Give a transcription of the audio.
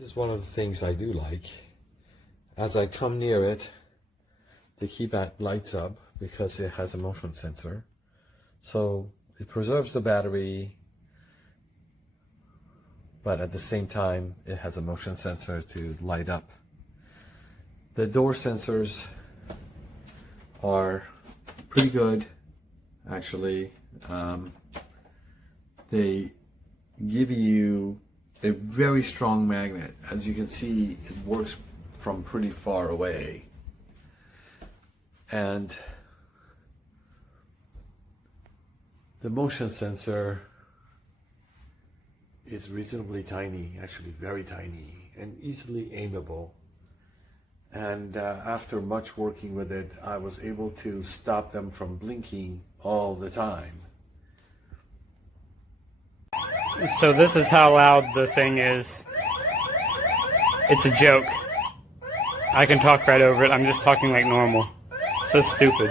This is one of the things I do like. As I come near it, the keypad lights up because it has a motion sensor. So it preserves the battery, but at the same time, it has a motion sensor to light up. The door sensors are pretty good, actually. They give you a very strong magnet. As you can see, it works from pretty far away. And the motion sensor is reasonably tiny, actually very tiny, and easily aimable. And after much working with it, I was able to stop them from blinking all the time. So this is how loud the thing is. It's a joke. I can talk right over it. I'm just talking like normal. So stupid.